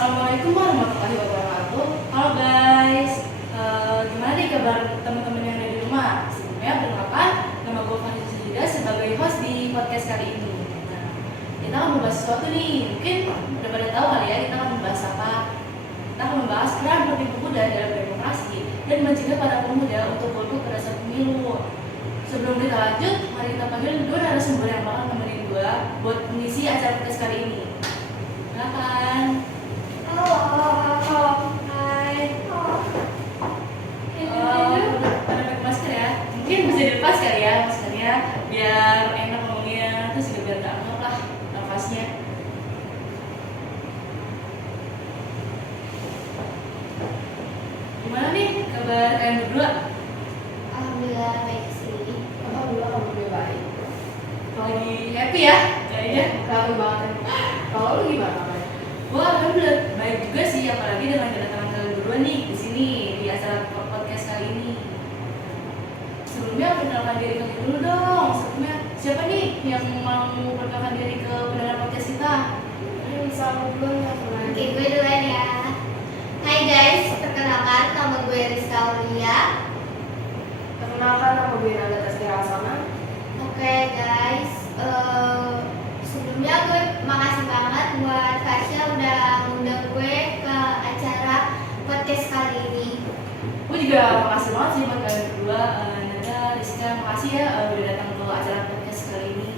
Assalamualaikum warahmatullahi wabarakatuh. Halo guys, gimana nih kabar teman-teman yang ada di rumah? Sebelumnya perkenalkan, nama gue Fahri Sujida sebagai host di podcast kali ini. Nah, kita akan membahas sesuatu nih, mungkin udah pada tahu kali ya kita akan membahas apa? Kita akan membahas peran penting pemuda dalam demokrasi dan mencegah para pemuda untuk golput pada saat pemilu. Sebelum kita lanjut, mari kita panggil dua narasumber yang bakal nemenin gue buat mengisi acara podcast kali ini. Silakan. Hai. Pada pakai masker ya. Mungkin bisa dilepas kali ya maskernya biar enak ngomongnya, terus juga biar gak ngap lah nafasnya. Gimana nih kabar kalian berdua? Alhamdulillah baik sih. Alhamdulillah kamu juga baik. Lagi happy ya kayaknya. Happy banget. Kalau lu gimana? Wah, alhamdulillah baik juga sih, apalagi dengan kedatangan kalian berdua nih di sini di acara podcast kali ini. Sebelumnya perkenalkan diri kalian dulu dong. Sebelumnya siapa nih yang mau perkenalkan diri ke pendengar podcast kita? Bisa aku duluan ya teman. Oke, gue duluan ya. Hai guys, perkenalkan nama gue Rizka Aulia. Perkenalkan nama gue Nanda Taskia Asana. Oke guys, sebelumnya gue makasih banget buat Fasya udah ngundang gue ke acara podcast kali ini. Gue juga makasih banget sih buat kalian berdua, Nanda, Rizka, makasih ya udah datang ke acara podcast kali ini.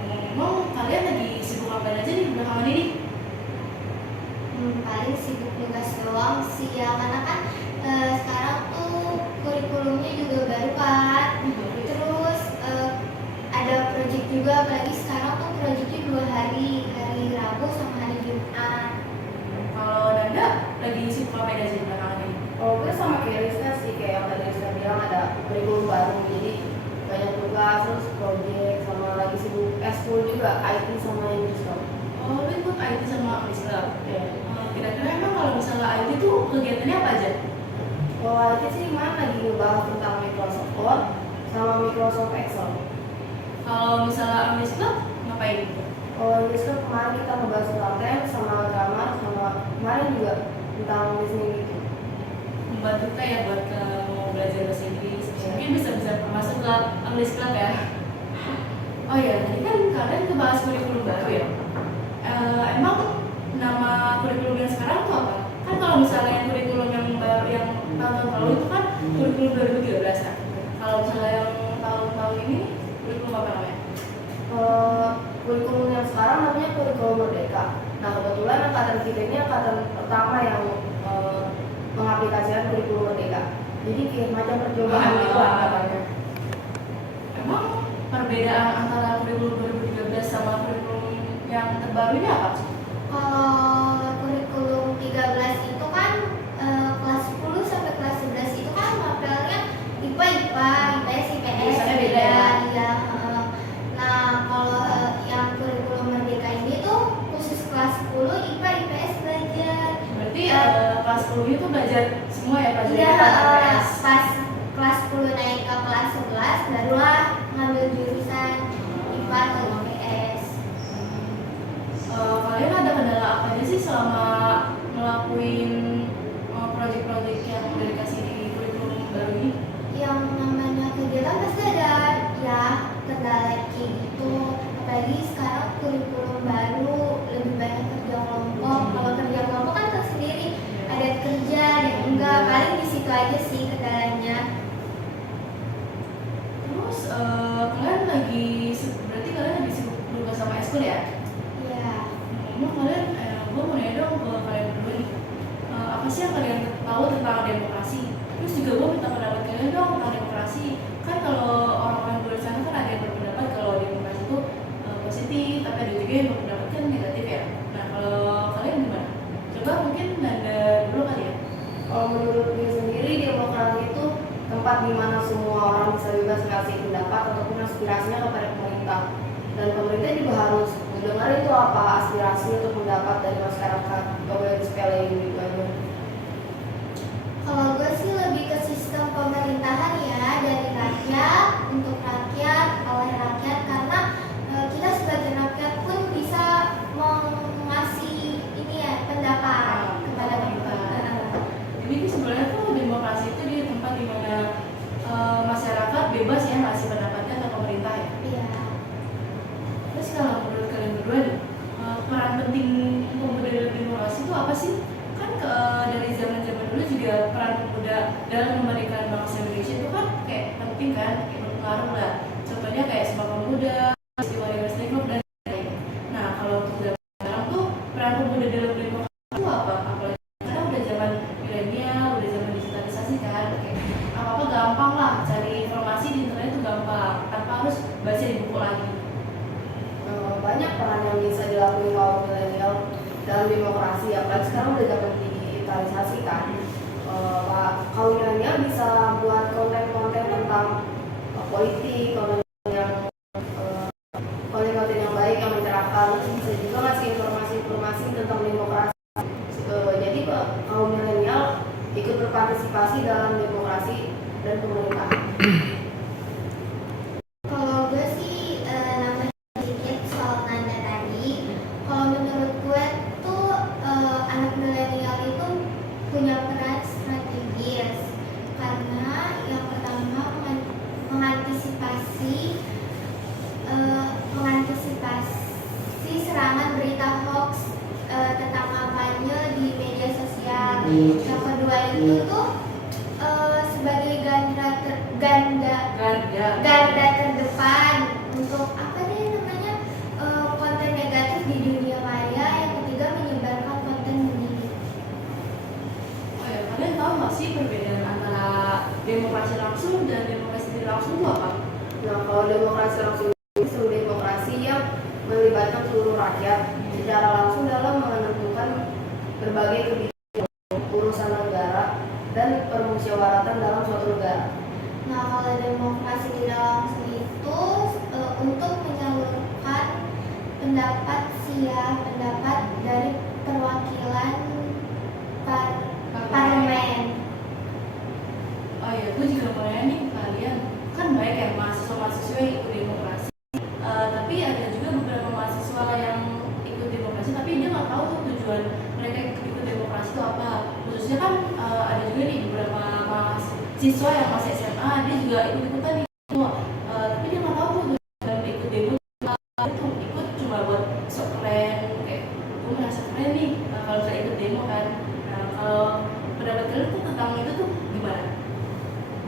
Ngomong-ngomong, kalian lagi sibuk ngapain aja nih belakangan ini? Paling sibuk nugas doang sih ya, karena kan sekarang tuh kurikulumnya juga baru kan. Terus ada project juga, apalagi sekarang tuh projectnya 2 hari, hari Rabu sama hari Jumat. Kalau Nanda lagi sibuk ngapain aja belakangan ini? Kalau gue sama kayak Rizka sih, kayak yang tadi Rizka bilang ada kurikulum baru, jadi banyak tugas, terus project, sama lagi sibuk school juga, IT sama English dong. Oh, lu ikut IT sama Miss Club? Ya. Kira-kira emang kalau misalnya IT tuh kegiatannya apa aja? Kalau IT sih kemarin lagi ngebahas tentang Microsoft Word sama Microsoft Excel. Kalau misalnya Miss Club ngapain? Kalau English kan kemarin kita ngebahas tentang TEM sama grammar, sama kemarin juga tentang listening gitu. Membantu kita ya buat mau belajar bahasa Inggris. Mungkin bisa masuk ke English Club ya. Oh ya, tadi kan kalian ngebahas kurikulum baru ya. Emang nama kurikulum yang sekarang tuh apa? Kan kalau misalnya yang kurikulum yang baru yang tahun-tahun lalu itu kan kurikulum 2013 kan. Kalau misalnya yang tahun-tahun ini kurikulum apa namanya? Kurikulum yang sekarang namanya kurikulum merdeka. Nah kebetulan angkatan kita ini angkatan pertama yang mengaplikasikan kurikulum merdeka. Jadi kayak macam percobaan gitu angkatannya. Emang perbedaan antara kurikulum 2013 sama kurikulum yang terbaru ini apa? Kalau kurikulum 13 itu kan kelas 10 sampai kelas 11 itu kan mapelnya IPA, IPS, IPS Biasanya beda ya? Iya. Nah, kalau yang kurikulum merdeka ini tuh khusus kelas 10 IPA, IPS belajar. Berarti kelas 10 itu belajar semua ya Pak? Iya, pas kelas 10 naik ke kelas 11 barulah ngambil jurusan IPA atau IPS. Kalian ada kendala apa aja sih selama ngelakuin proyek-proyek yang udah dikasih di kurikulum baru ini? Yang namanya kegiatan pasti ada ya kendala kayak gitu, apalagi sekarang kurikulum baru lebih banyak kerja kelompok. Kalau kerja kelompok kan tersendiri, ada kerja dan enggak, paling di situ aja sih kendalanya. Terus kalian berarti kalian lagi sibuk juga sama eskul ya? Ya, Ngomong kalian, gue mau nanya dong ke kalian berdua nih, apa sih yang kalian tahu tentang demokrasi? Terus juga gue minta pendapat kalian dong tentang demokrasi. Kan kalau orang-orang di luar sana kan ada yang berpendapat kalau demokrasi itu positif, tapi ada juga yang berpendapat kan negatif ya. Nah kalau kalian gimana? Coba mungkin Nanda dulu kali ya. Kalau menurut gue sendiri demokrasi itu tempat di mana semua orang bisa bebas ngasih pendapat ataupun aspirasinya kepada pemerintah. Dan pemerintah juga harus mendengar itu apa aspirasi atau pendapat dari masyarakat. Gak boleh disepelein gitu aja. kalau gue sih lebih ke sistem pemerintahan ya, dari rakyat untuk rakyat oleh rakyat, karena kita sebagai rakyat pun bisa mengasih ini peran penting pemuda dalam demokrasi itu apa sih? Kan dari zaman dulu juga peran pemuda dalam memberikan bangsa Indonesia itu kan kayak penting kan, kayak berpengaruh lah. Contohnya kayak Sumpah Pemuda, Peristiwa Regas Dengklok dan lain-lain. Nah kalau untuk zaman sekarang tuh peran pemuda dalam demokrasi itu apa? Apalagi karena udah zaman milenial, udah zaman digitalisasi kan, kayak apa-apa gampang lah, cari informasi di internet itu gampang, tanpa harus baca di buku lagi. Banyak peran yang bisa dilakukan kaum milenial dalam demokrasi, apalagi sekarang udah zaman digitalisasi kan. Kaum milenial bisa buat konten-konten tentang politik, konten-konten yang baik yang mencerahkan, bisa juga ngasih informasi-informasi tentang demokrasi. Jadi kaum milenial ikut berpartisipasi dalam demokrasi dan pemerintahan. Kalau gue sih namanya sedikit soal Nanda tadi. Kalau menurut gue tuh anak milenial itu punya peran strategis karena yang pertama mengantisipasi serangan berita hoax tentang kampanye di media sosial. Yang kedua itu tuh sebagai garda terdepan untuk apa nih namanya konten negatif di dunia maya. Yang ketiga menyebarkan konten mendidik. Oh ya, kalian tahu nggak sih perbedaan antara demokrasi langsung dan demokrasi tidak langsung itu apa? Nah, kalau demokrasi langsung itu demokrasi yang melibatkan seluruh rakyat secara langsung dalam menentukan berbagai kebijakan urusan negara dan permusyawaratan dalam suatu negara. Nah, kalau demokrasi tidak langsung itu untuk menyalurkan pendapat dari perwakilan parlemen. Oh ya, gue juga mau nanya nih ke kalian, kan banyak ya mahasiswa-mahasiswa yang ikut demokrasi. Tapi ada juga beberapa mahasiswa yang ikut demokrasi, tapi dia nggak tahu tuh tujuan mereka ikut demokrasi itu apa. Khususnya kan ada juga nih beberapa mahasiswa yang masih SMA, dia juga ikut-ikutan nih. Tapi dia nggak tahu tuh tujuan ikut demo itu ikut cuma buat sok keren, kayak gue merasa keren nih kalau bisa ikut demo kan. Nah kalau pendapat kalian tuh tentang itu tuh gimana?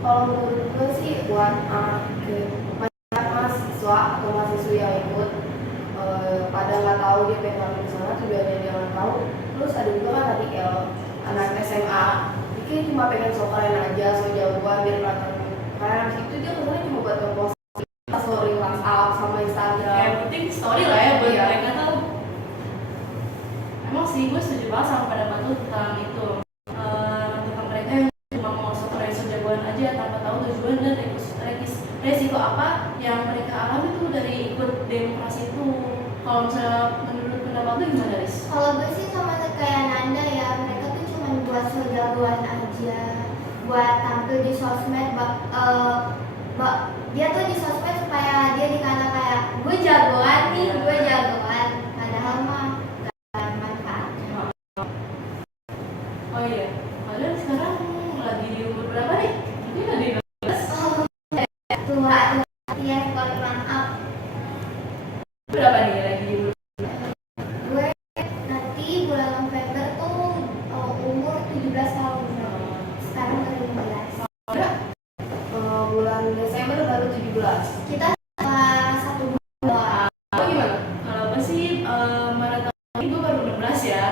Kalau menurut gue sih buat mahasiswa atau mahasiswa yang ikut pada nggak tahu dia pengen ke sana, tujuannya dia nggak tahu. Terus ada juga kan tadi anak SMA mungkin cuma pengen sok keren aja, sok jagoan biar kelihatan keren. Itu dia kesana cuma buat ngepost story WhatsApp sama Instagram. Yang penting story lah ya buat Iya. mereka tuh. Emang sih gue setuju banget sama pendapat lu tentang itu. Tentang mereka yang cuma mau sok keren, sok jagoan aja tanpa tahu tujuan dan resiko apa yang mereka alami tuh dari ikut demokrasi itu. Kalau misalnya menurut pendapat lu gimana, Riz? Kalau gue sih sama kayak Nanda ya, mereka tuh cuma buat sejagoan aja, buat tampil di sosmed, dia tuh di sosmed supaya dia dikata kayak gue jagoan nih, gue jagoan, padahal mah gak ada manfaatnya. Oh iya, kalian sekarang lagi di umur berapa nih? Mungkin lagi 12. Tua ya, kalau maaf. Berapa nih lagi di umur? Gue nanti bulan November tuh umur 17 tahun. Sekarang baru 15. Udah? Bulan Desember baru 17. Kita satu bulan. Oh gimana? Kalau apa sih Maret tahun ini gue baru 16 ya.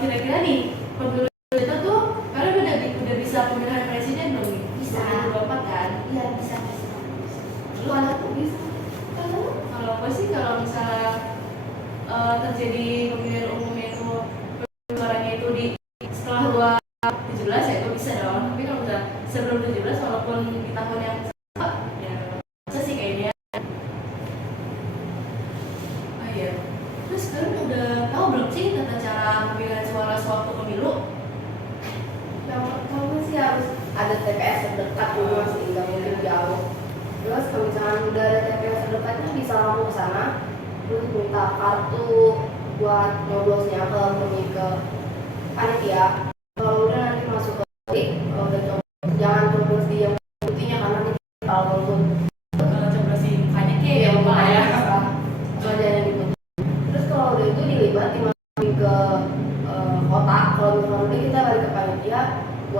Kira-kira nih pemilu itu tuh kalian udah bisa pemilihan presiden belum nih? Bisa. 2024 kan? Iya bisa. Kalau aku bisa. Kalau gue sih kalau misalnya terjadi pemilihan umum itu suaranya itu di setelah gua 17 ya gue bisa dong. Tapi kalau udah sebelum 17 walaupun di tahun yang sama ya bisa sih kayaknya. Oh iya. Terus kalian udah tahu belum sih tata cara pemilihan suara sewaktu pemilu? Yang pertama sih harus ada TPS terdekat dulu, masih nggak mungkin jauh. Terus kalau misalnya udah ada TPS terdekatnya bisa langsung ke sana, terus minta kartu buat nyoblosnya ke panitia. Kalau udah nanti masuk ke kalau udah coblos, jangan coblos di yang putihnya karena nanti kalau golput. Coba sih mukanya kayak apa ya?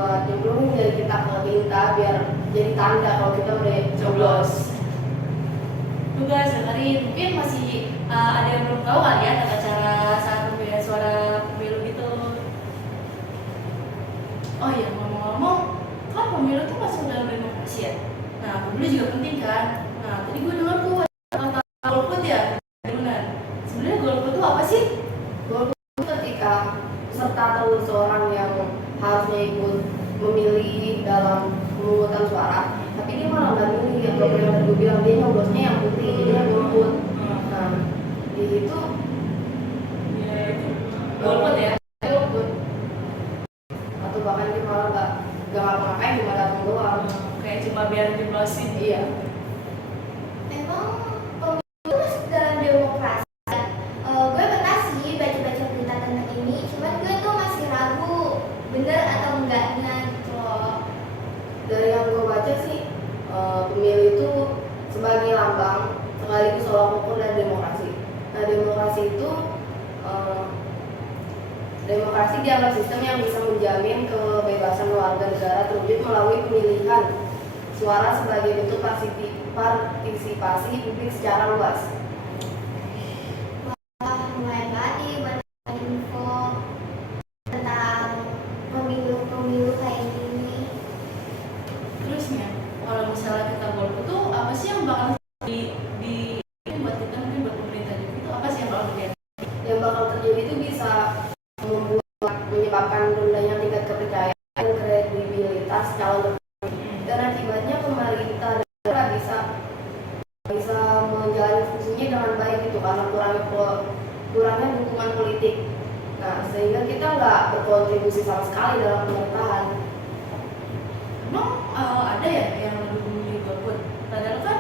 buat nyemplungin jari kita ke tinta biar jadi tanda kalau kita udah coblos. Tuh guys, dengerin. Mungkin masih ada yang belum tahu kali ya tata cara saat pemilihan suara pemilu gitu. Oh iya, ngomong-ngomong, kan pemilu tuh masuk dalam demokrasi ya. Nah, pemilu juga penting kan. Nah, tadi gue dengar tuh kata golput ya. Benar. Sebenarnya golput tuh apa sih? Golput itu ketika peserta atau seorang yang harusnya ikut memilih dalam pemungutan suara, tapi dia malah nggak milih, atau yang tadi gue bilang dia nyoblosnya yang putih, jadi dia golput. Nah, di situ Ya itu golput ya. golput. Atau bahkan dia malah nggak ngapa-ngapain, cuma datang doang. Kayak cuma biar jeblosin. Iya. Memang pemilu masuk dalam demokrasi. Gue pernah sih baca-baca berita tentang ini, cuman gue tuh masih ragu bener atau enggaknya gitu loh. Dari yang gue baca sih, pemilu itu sebagai lambang sekaligus tolak ukur dan demokrasi. Nah, demokrasi dianggap sistem yang bisa menjamin kebebasan warga negara terwujud melalui pemilihan suara sebagai bentuk partisipasi publik secara luas. Wah, lumayan banget nih banyak info tentang pemilu kayak gini. Terus nih, kalau misalnya kita golput tuh apa sih yang bakal di buat kita mungkin buat pemerintah juga itu apa sih yang bakal terjadi? Yang bakal terjadi itu bisa menyebabkan rendahnya tingkat kepercayaan dan kredibilitas calon terpilih, dan akibatnya pemerintah daerah bisa menjalani fungsinya dengan baik itu karena kurangnya dukungan politik. Nah, sehingga kita nggak berkontribusi sama sekali dalam pemerintahan. Emang ada ya yang lebih memilih golput? Padahal kan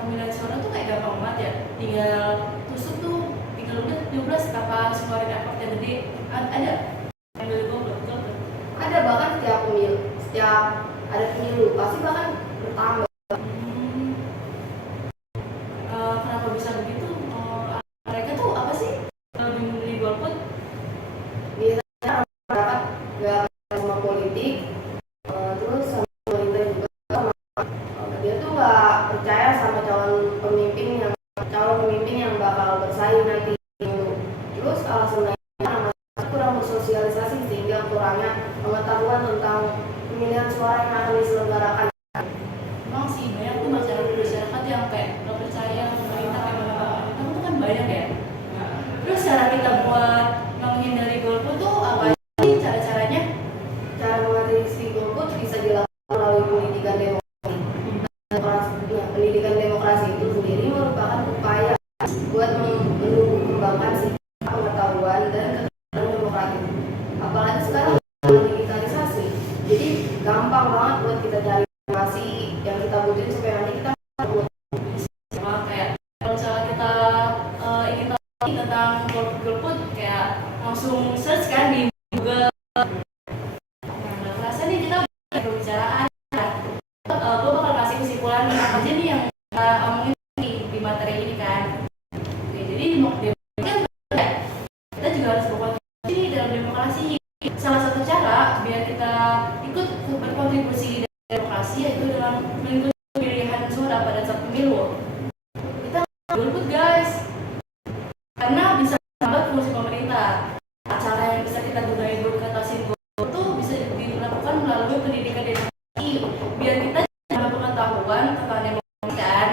pemilihan suara tuh kayak gampang banget ya, tinggal tusuk tuh, tinggal udah 17 apa ngeluarin effort yang gede. Ada yang milih golput? Ada, bahkan setiap ada pemilu pasti bahkan bertambah. Kenapa bisa begitu? Mereka tuh apa sih lebih memilih golput? Biasanya masyarakat nggak sama politik, terus sama pemerintah juga dia tuh nggak percaya sama calon pemimpin yang bakal bersaing nanti. Terus alasan lainnya karena masyarakat kurang bersosialisasi sehingga kurangnya pengetahuan tentang pemilihan suara yang akan diselenggarakan. Emang sih banyak tuh masyarakat yang kayak nggak percaya pemerintah kayak pemerintah itu kan banyak ya. Terus cara kita buat menghindari golput tuh apa sih cara-caranya? Cara mengatasi golput bisa dilakukan melalui pendidikan demokrasi. Pendidikan demokrasi itu sendiri merupakan upaya buat mengembangkan sikap pengetahuan dan keterampilan demokratis. Apalagi sekarang dengan digitalisasi, jadi gampang banget buat kita cari informasi yang kita butuhin supaya nanti kita Sama kayak kalau misalnya kita ingin tahu tentang golput kayak langsung search kan di Google. Nah, rasa nih kita pembicaraan. Gue bakal kasih kesimpulan apa aja nih yang kita omongin di materi ini kan. Oke, jadi kita juga harus berkontribusi dalam demokrasi. Salah satu cara biar kita ikut berkontribusi dalam demokrasi yaitu dengan mengikuti pemilihan suara pada saat pemilu. Kita golput guys, karena bisa menghambat fungsi pemerintah. Cara yang bisa kita gunakan buat ngatasin golput itu bisa dilakukan melalui pendidikan demokrasi biar kita dapat pengetahuan tentang demokrasi kan.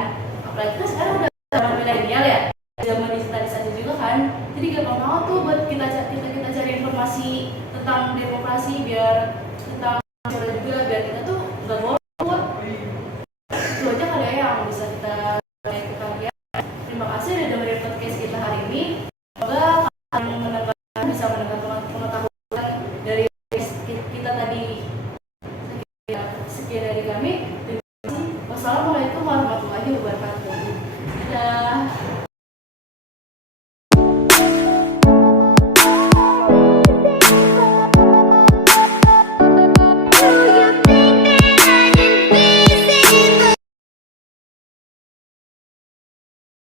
Apalagi kan sekarang udah zaman milenial ya, zaman digitalisasi juga kan, jadi gampang banget tuh buat kita cari informasi tentang demokrasi biar tentang suara juga biar kita tuh nggak golput. Itu aja kali ya yang bisa kita lakukan ya. Terima kasih udah dengerin podcast kita hari ini. Semoga kalian bisa mendengar